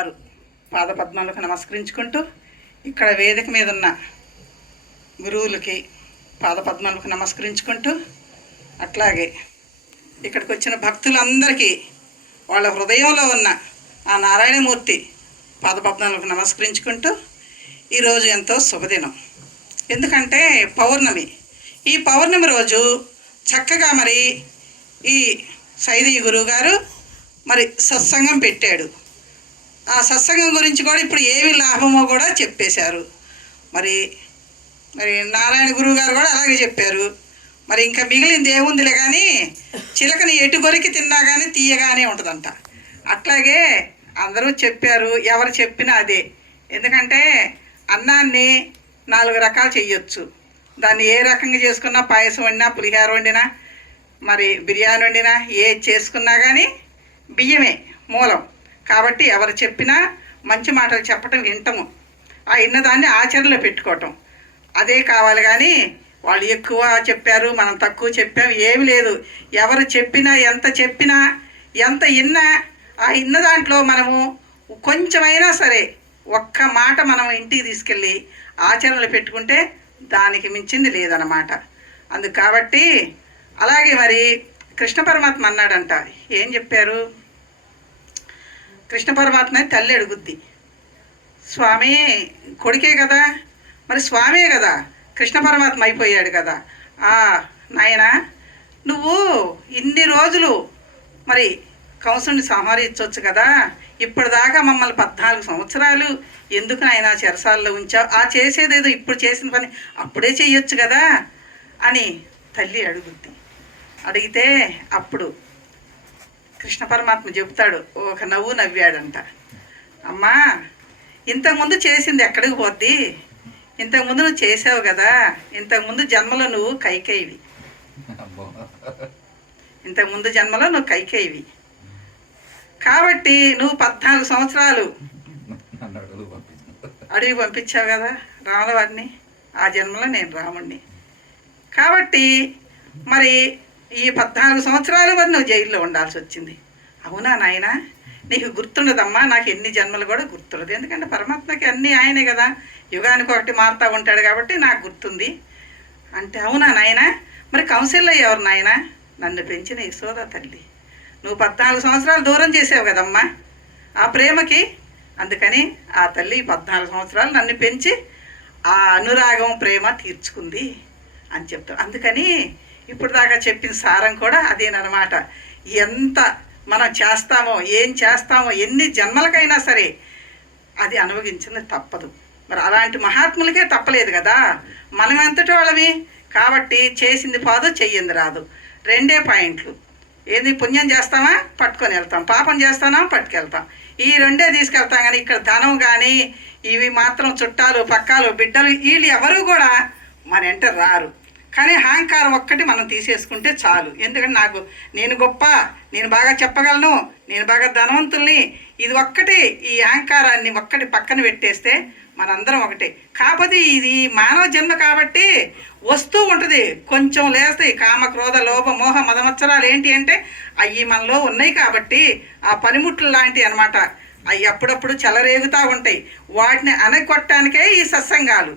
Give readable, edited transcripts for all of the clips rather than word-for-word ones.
వారు పాదపద్మాలకు నమస్కరించుకుంటూ ఇక్కడ వేదిక మీద ఉన్న గురువులకి పాదపద్మాలకు నమస్కరించుకుంటూ అట్లాగే ఇక్కడికి వచ్చిన భక్తులందరికీ వాళ్ళ హృదయంలో ఉన్న ఆ నారాయణమూర్తి పాదపద్మాలకు నమస్కరించుకుంటూ ఈరోజు ఎంతో శుభదినం. ఎందుకంటే పౌర్ణమి. ఈ పౌర్ణమి రోజు చక్కగా మరి ఈ సైదీ గురువు గారు మరి సత్సంగం పెట్టాడు. ఆ సత్సంగం గురించి కూడా ఇప్పుడు ఏమి లాభమో కూడా చెప్పేశారు. మరి మరి నారాయణ గురువు గారు కూడా అలాగే చెప్పారు. మరి ఇంకా మిగిలింది ఏముందిలే కానీ చిలకని ఎటు కొరికి తిన్నా కానీ తీయగానే ఉంటుందంట. అట్లాగే అందరూ చెప్పారు, ఎవరు చెప్పినా అదే. ఎందుకంటే అన్నాన్ని 4 రకాలు చెయ్యొచ్చు. దాన్ని ఏ రకంగా చేసుకున్నా, పాయసం వండినా, పులిహార వండినా, మరి బిర్యానీ వండినా, ఏది చేసుకున్నా కానీ బియ్యమే మూలం. కాబట్టి ఎవరు చెప్పినా మంచి మాటలు చెప్పటం వింటము, ఆ విన్నదాన్ని ఆచరణలో పెట్టుకోవటం అదే కావాలి. కానీ వాళ్ళు ఎక్కువ చెప్పారు, మనం తక్కువ చెప్పాము ఏమి లేదు. ఎవరు చెప్పినా, ఎంత విన్నా ఆ విన్న దాంట్లో మనము కొంచెమైనా సరే ఒక్క మాట మనం ఇంటికి తీసుకెళ్ళి ఆచరణలో పెట్టుకుంటే దానికి మించింది లేదన్నమాట. అందుకు కాబట్టి అలాగే మరి కృష్ణ పరమాత్మ అన్నాడంట. ఏం చెప్పారు? కృష్ణ పరమాత్మ తల్లి అడుగుద్ది, స్వామి కొడుకే కదా, మరి స్వామే కదా, కృష్ణ పరమాత్మ అయిపోయాడు కదా. నాయనా నువ్వు ఇన్ని రోజులు మరి కంసుని సంహరించవచ్చు కదా, ఇప్పటిదాకా మమ్మల్ని 14 సంవత్సరాలు ఎందుకు నాయన చెరసాల్లో ఉంచావు? ఆ చేసేదేదో ఇప్పుడు చేసిన పని అప్పుడే చెయ్యొచ్చు కదా అని తల్లి అడుగుద్ది. అడిగితే అప్పుడు కృష్ణ పరమాత్మ చెబుతాడు, ఒక నవ్వు నవ్వాడంట. అమ్మా ఇంతకుముందు చేసింది ఎక్కడికి పోద్ది? ఇంతకుముందు నువ్వు చేసావు కదా, ఇంతకుముందు జన్మలో నువ్వు కైకేయివి, ఇంతకుముందు జన్మలో నువ్వు కైకేయివి కాబట్టి నువ్వు 14 సంవత్సరాలు అడవి పంపించావు కదా రాముల వారిని. ఆ జన్మలో నేను రాముణ్ణి కాబట్టి మరి ఈ 14 సంవత్సరాలు మరి నువ్వు జైల్లో ఉండాల్సి వచ్చింది. అవునా నాయన, నీకు గుర్తుండదమ్మా? నాకు ఎన్ని జన్మలు కూడా గుర్తుండదు, ఎందుకంటే పరమాత్మకి అన్నీ ఆయనే కదా, యుగానికి ఒకటి మారుతూ ఉంటాడు కాబట్టి నాకు గుర్తుంది అంటే. అవునా నాయన, మరి కౌశల్య ఎవరు నాయన? నన్ను పెంచిన యశోద తల్లి. నువ్వు 14 సంవత్సరాలు దూరం చేసావు కదమ్మా ఆ ప్రేమకి, అందుకని ఆ తల్లి 14 సంవత్సరాలు నన్ను పెంచి ఆ అనురాగం ప్రేమ తీర్చుకుంది అని చెప్తాడు. అందుకని ఇప్పుడు దాకా చెప్పిన సారం కూడా అదేనమాట. ఎంత మనం చేస్తామో, ఏం చేస్తామో, ఎన్ని జన్మలకైనా సరే అది అనుభవించింది తప్పదు. మరి అలాంటి మహాత్ములకే తప్పలేదు కదా, మనం ఎంతటి వాళ్ళమి కాబట్టి చేసింది పాదు, చెయ్యింది రాదు. 2 పాయింట్లు. ఏది పుణ్యం చేస్తామా పట్టుకొని వెళ్తాం, పాపం చేస్తామా పట్టుకెళ్తాం. ఈ 2 తీసుకెళ్తాం. కానీ ఇక్కడ ధనం కానీ ఇవి మాత్రం చుట్టాలు, పక్కాలు, బిడ్డలు వీళ్ళు ఎవరు కూడా మన వెంట రారు. కానీ అహంకారం ఒక్కటి మనం తీసేసుకుంటే చాలు. ఎందుకంటే నేను గొప్ప, నేను బాగా చెప్పగలను, నేను బాగా ధనవంతుల్ని, ఇది ఒక్కటి, ఈ అహంకారాన్ని ఒక్కటి పక్కన పెట్టేస్తే మనందరం ఒకటే. కాకపోతే ఇది మానవ జన్మ కాబట్టి వస్తూ ఉంటుంది, కొంచెం లేస్తాయి. కామ, క్రోధ, లోభ, మోహ, మదమత్సరాలు ఏంటి అంటే అవి మనలో ఉన్నాయి కాబట్టి ఆ పనిముట్లు లాంటివి అనమాట. అవి అప్పుడప్పుడు చెలరేగుతూ ఉంటాయి. వాటిని అనగొట్టడానికే ఈ సత్సంగాలు.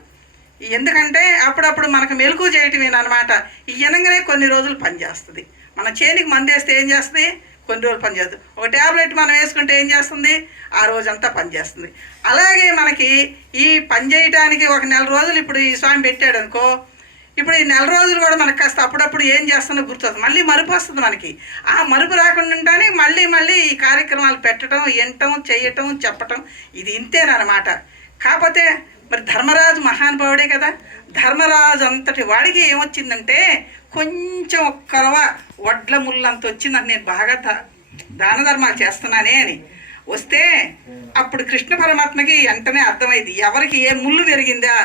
ఎందుకంటే అప్పుడప్పుడు మనకు మెలకు చేయటమేనమాట. ఈ వినంగానే కొన్ని రోజులు పనిచేస్తుంది. మన చేనికి మందేస్తే ఏం చేస్తుంది? కొన్ని రోజులు పనిచేస్తుంది. ఒక ట్యాబ్లెట్ మనం వేసుకుంటే ఏం చేస్తుంది? ఆ రోజంతా పనిచేస్తుంది. అలాగే మనకి ఈ పని చేయడానికి ఒక 1 నెల రోజులు ఇప్పుడు ఈ స్వామి పెట్టాడు అనుకో, ఇప్పుడు ఈ 1 నెల రోజులు కూడా మనకు కాస్త అప్పుడప్పుడు ఏం చేస్తుందో గుర్తొస్తుంది, మళ్ళీ మరుపు వస్తుంది మనకి. ఆ మరుపు రాకుండా ఉండడానికి మళ్ళీ ఈ కార్యక్రమాలు పెట్టడం, వినటం, చేయటం, చెప్పటం ఇది ఇంతేనమాట. కాకపోతే మరి ధర్మరాజు మహానుభావుడే కదా. ధర్మరాజు అంతటి వాడికి ఏమొచ్చిందంటే కొంచెం ఒక్కరవ వడ్ల ముళ్ళంత వచ్చిందని, నేను బాగా దాన ధర్మాలు చేస్తున్నానే అని వస్తే అప్పుడు కృష్ణ పరమాత్మకి వెంటనే అర్థమైంది ఎవరికి ఏ ముళ్ళు పెరిగిందా,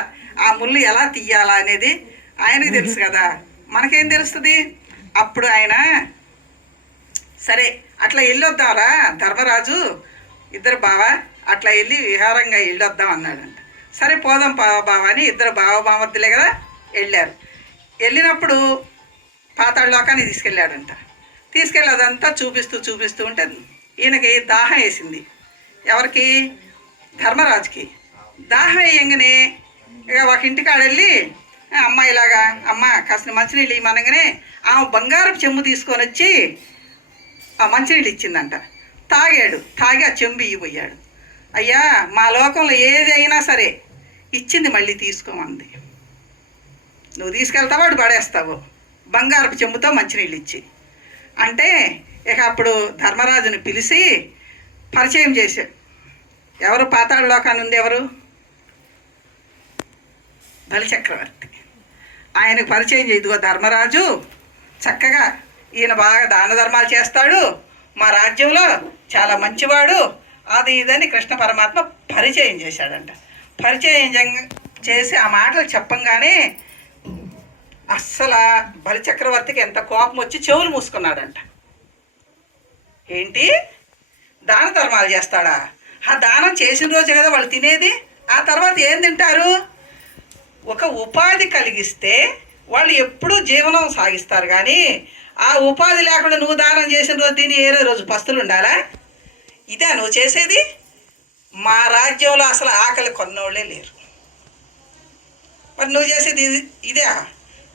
ఆ ముళ్ళు ఎలా తీయాలా అనేది ఆయనకి తెలుసు కదా, మనకేం తెలుస్తుంది. అప్పుడు ఆయన సరే అట్లా వెళ్ళొద్దాంరా ధర్మరాజు, ఇద్దరు బావా అట్లా వెళ్ళి విహారంగా వెళ్ళొద్దాం అన్నాడంట. సరే పోదాం బావ అని ఇద్దరు బావమర్దులే కదా వెళ్ళారు. వెళ్ళినప్పుడు పాతాళలోకానికి తీసుకెళ్ళాడంట. తీసుకెళ్ళి అదంతా చూపిస్తూ ఉంటే ఈయనకి దాహం వేసింది. ఎవరికి? ధర్మరాజుకి. దాహం వేయంగానే ఇక ఒక ఇంటికాడ వెళ్ళి అమ్మ ఇలాగా అమ్మ కాసిన మంచినీళ్ళు ఇవ్వమనగానే ఆమె బంగారపు చెంబు తీసుకొని వచ్చి ఆ మంచినీళ్ళు ఇచ్చిందంట. తాగాడు. తాగి ఆ చెంబు ఇవ్వబోయాడు. అయ్యా మా లోకంలో ఏది అయినా సరే ఇచ్చింది మళ్ళీ తీసుకోమంది. నువ్వు తీసుకెళ్తావో వాడు పడేస్తావు బంగారపు చెంబుతో మంచినీళ్ళు ఇచ్చి అంటే. ఇక అప్పుడు ధర్మరాజుని పిలిచి పరిచయం చేశాడు. ఎవరు పాతాళ లోకాన్ని ఉంది? ఎవరు? బలిచక్రవర్తి. ఆయనకు పరిచయం చేయదుగో ధర్మరాజు చక్కగా ఈయన బాగా దాన ధర్మాలు చేస్తాడు, మా రాజ్యంలో చాలా మంచివాడు, అది ఇదని కృష్ణ పరమాత్మ పరిచయం చేశాడంట. పరిచయం చేసి ఆ మాటలు చెప్పంగానే అస్సలు బలిచక్రవర్తికి ఎంత కోపం వచ్చి చెవులు మూసుకున్నాడంట. ఏంటి దాన ధర్మాలు చేస్తాడా? ఆ దానం చేసిన రోజే కదా వాళ్ళు తినేది. ఆ తర్వాత ఏం తింటారు? ఒక ఉపాధి కలిగిస్తే వాళ్ళు ఎప్పుడూ జీవనం సాగిస్తారు. కానీ ఆ ఉపాధి లేకుండా నువ్వు దానం చేసిన రోజు తిని ఏరే రోజు పస్తులు ఉండాలా? ఇదే నువ్వు చేసేది? మా రాజ్యంలో అసలు ఆకలి కొన్నోళ్ళే లేరు, మరి నువ్వు చేసేది ఇదే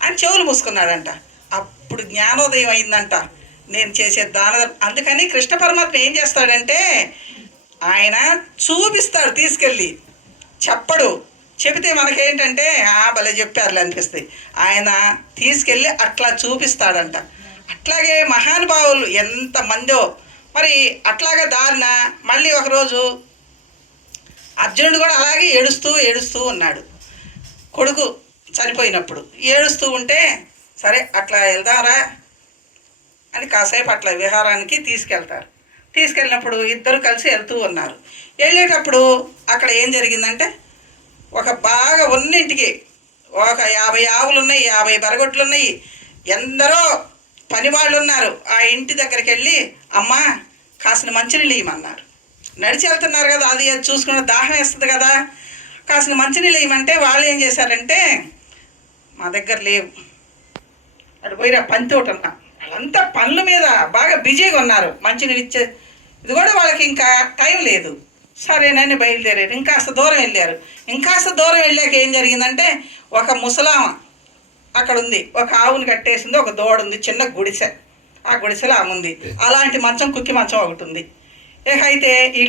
అని చెవులు మూసుకున్నాడంట. అప్పుడు జ్ఞానోదయం అయిందంట, నేను చేసే అందుకని కృష్ణ పరమాత్మ ఏం చేస్తాడంటే ఆయన చూపిస్తాడు, తీసుకెళ్ళి చెప్పడు. చెబితే మనకేంటంటే భలే చెప్పారులే అనిపిస్తుంది. ఆయన తీసుకెళ్ళి అట్లా చూపిస్తాడంట. అట్లాగే మహానుభావులు ఎంతమందో మరి అట్లాగే దారిన మళ్ళీ ఒకరోజు అర్జునుడు కూడా అలాగే ఏడుస్తూ ఉన్నాడు. కొడుకు చనిపోయినప్పుడు ఏడుస్తూ ఉంటే సరే అట్లా వెళ్దాంరా అని కాసేపు అట్లా విహారానికి తీసుకెళ్తారు. తీసుకెళ్ళినప్పుడు ఇద్దరు కలిసి వెళ్తూ ఉన్నారు. వెళ్ళేటప్పుడు అక్కడ ఏం జరిగిందంటే ఒక బాగా ఉన్నింటికి ఒక 50 ఆవులు ఉన్నాయి, 50 బరగొట్లు ఉన్నాయి, ఎందరో పనివాళ్ళు ఉన్నారు. ఆ ఇంటి దగ్గరికి వెళ్ళి అమ్మ కాసిన మంచినీళ్ళు ఇవ్వమన్నారు. నడిచి వెళ్తున్నారు కదా, అది చూసుకున్న దాహం వేస్తుంది కదా, కాసిన మంచినీళ్ళు ఇవ్వమంటే వాళ్ళు ఏం చేశారంటే మా దగ్గర లేవు, అటు పోయినా పని తోట ఉన్నా వాళ్ళంతా పనుల మీద బాగా బిజీగా ఉన్నారు. మంచినీళ్ళు ఇచ్చే ఇది కూడా వాళ్ళకి ఇంకా టైం లేదు. సరేనని బయలుదేరారు. ఇంకాస్త దూరం వెళ్ళారు. ఇంకాస్త దూరం వెళ్ళాక ఏం జరిగిందంటే ఒక ముసలామ అక్కడ ఉంది, ఒక ఆవుని కట్టేసింది, ఒక దూడ ఉంది, చిన్న గుడిసె. ఆ గుడిసెలో ఆమె ఉంది. అలాంటి మంచం కుక్కి మంచం ఒకటి ఉంది. అయితే ఈ